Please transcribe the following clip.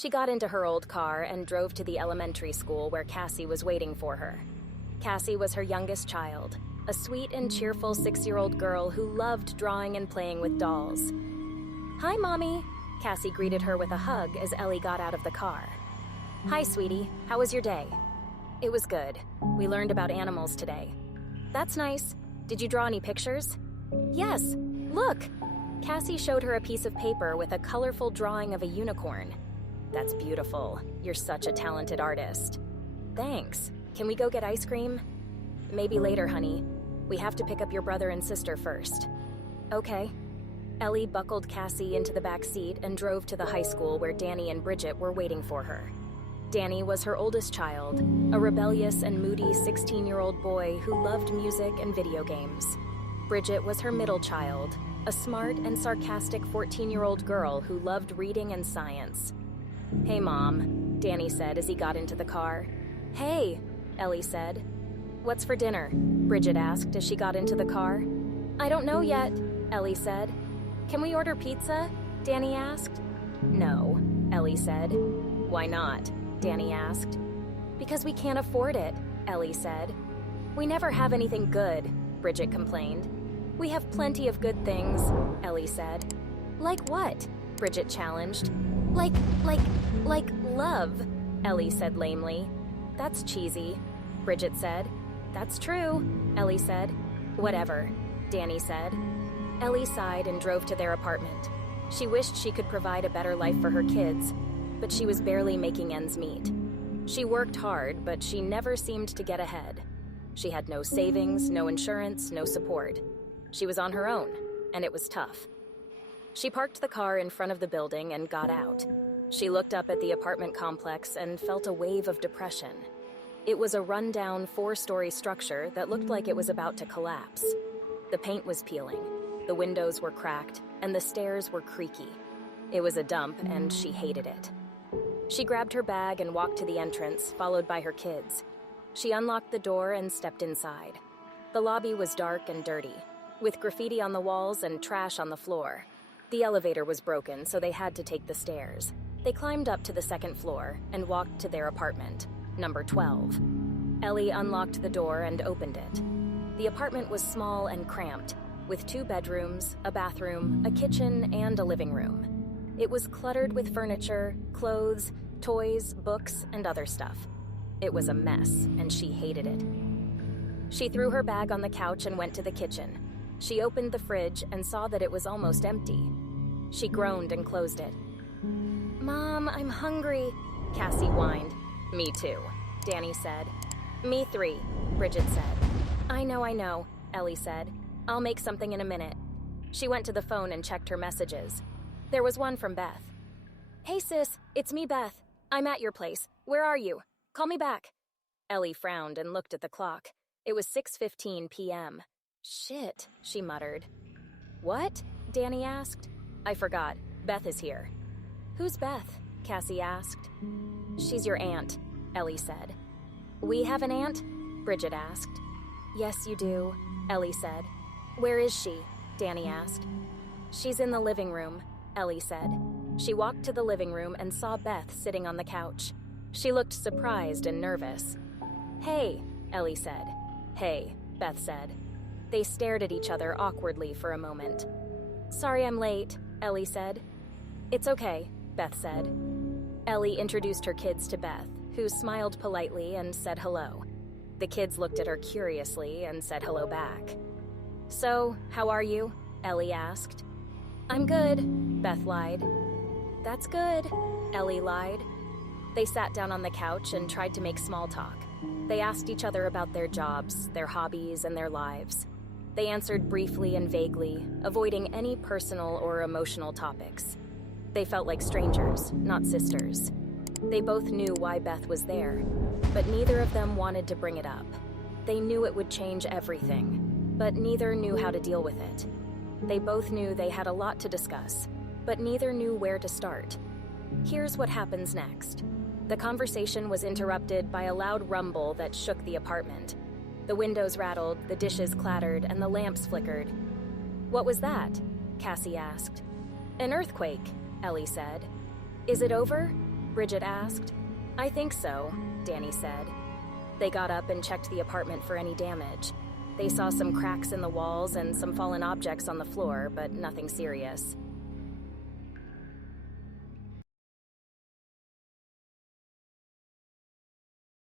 She got into her old car and drove to the elementary school where Cassie was waiting for her. Cassie was her youngest child, a sweet and cheerful 6-year-old girl who loved drawing and playing with dolls. "Hi, Mommy," Cassie greeted her with a hug as Ellie got out of the car. "Hi, sweetie. How was your day?" "It was good. We learned about animals today." "That's nice. Did you draw any pictures?" "Yes. Look!" Cassie showed her a piece of paper with a colorful drawing of a unicorn. "That's beautiful. You're such a talented artist." "Thanks. Can we go get ice cream?" "Maybe later, honey. We have to pick up your brother and sister first." "Okay." Ellie buckled Cassie into the back seat and drove to the high school where Danny and Bridget were waiting for her. Danny was her oldest child, a rebellious and moody 16-year-old boy who loved music and video games. Bridget was her middle child, a smart and sarcastic 14-year-old girl who loved reading and science. "Hey, Mom," Danny said as he got into the car. "Hey," Ellie said. "What's for dinner?" Bridget asked as she got into the car. "I don't know yet," Ellie said. "Can we order pizza?" Danny asked. "No," Ellie said. "Why not?" Danny asked. "Because we can't afford it," Ellie said. "We never have anything good," Bridget complained. "We have plenty of good things," Ellie said. "Like what?" Bridget challenged. Like love," Ellie said lamely. "That's cheesy," Bridget said. "That's true," Ellie said. "Whatever," Danny said. Ellie sighed and drove to their apartment. She wished she could provide a better life for her kids, but she was barely making ends meet. She worked hard, but she never seemed to get ahead. She had no savings, no insurance, no support. She was on her own, and it was tough. She parked the car in front of the building and got out. She looked up at the apartment complex and felt a wave of depression. It was a rundown 4-story structure that looked like it was about to collapse. The paint was peeling, the windows were cracked, and the stairs were creaky. It was a dump, and she hated it. She grabbed her bag and walked to the entrance, followed by her kids. She unlocked the door and stepped inside. The lobby was dark and dirty, with graffiti on the walls and trash on the floor. The elevator was broken, so they had to take the stairs. They climbed up to the second floor and walked to their apartment, number 12. Ellie unlocked the door and opened it. The apartment was small and cramped, with 2 bedrooms, a bathroom, a kitchen, and a living room. It was cluttered with furniture, clothes, toys, books, and other stuff. It was a mess, and she hated it. She threw her bag on the couch and went to the kitchen. She opened the fridge and saw that it was almost empty. She groaned and closed it. "Mom, I'm hungry," Cassie whined. "Me too," Danny said. "Me 3, Bridget said. I know," Ellie said. "I'll make something in a minute." She went to the phone and checked her messages. There was one from Beth. "Hey sis, it's me, Beth. I'm at your place. Where are you? Call me back." Ellie frowned and looked at the clock. It was 6:15 p.m. "Shit," she muttered. "What?" Danny asked. "I forgot. Beth is here." "Who's Beth?" Cassie asked. "She's your aunt," Ellie said. "We have an aunt?" Bridget asked. "Yes, you do," Ellie said. "Where is she?" Danny asked. "She's in the living room," Ellie said. She walked to the living room and saw Beth sitting on the couch. She looked surprised and nervous. "Hey," Ellie said. "Hey," Beth said. They stared at each other awkwardly for a moment. "Sorry I'm late," Ellie said. "It's okay," Beth said. Ellie introduced her kids to Beth, who smiled politely and said hello. The kids looked at her curiously and said hello back. "So, how are you?" Ellie asked. "I'm good," Beth lied. "That's good," Ellie lied. They sat down on the couch and tried to make small talk. They asked each other about their jobs, their hobbies, and their lives. They answered briefly and vaguely, avoiding any personal or emotional topics. They felt like strangers, not sisters. They both knew why Beth was there, but neither of them wanted to bring it up. They knew it would change everything, but neither knew how to deal with it. They both knew they had a lot to discuss, but neither knew where to start. Here's what happens next. The conversation was interrupted by a loud rumble that shook the apartment. The windows rattled, the dishes clattered, and the lamps flickered. "What was that?" Cassie asked. "An earthquake," Ellie said. "Is it over?" Bridget asked. I think so, Danny said. They got up and checked the apartment for any damage. They saw some cracks in the walls and some fallen objects on the floor, but nothing serious.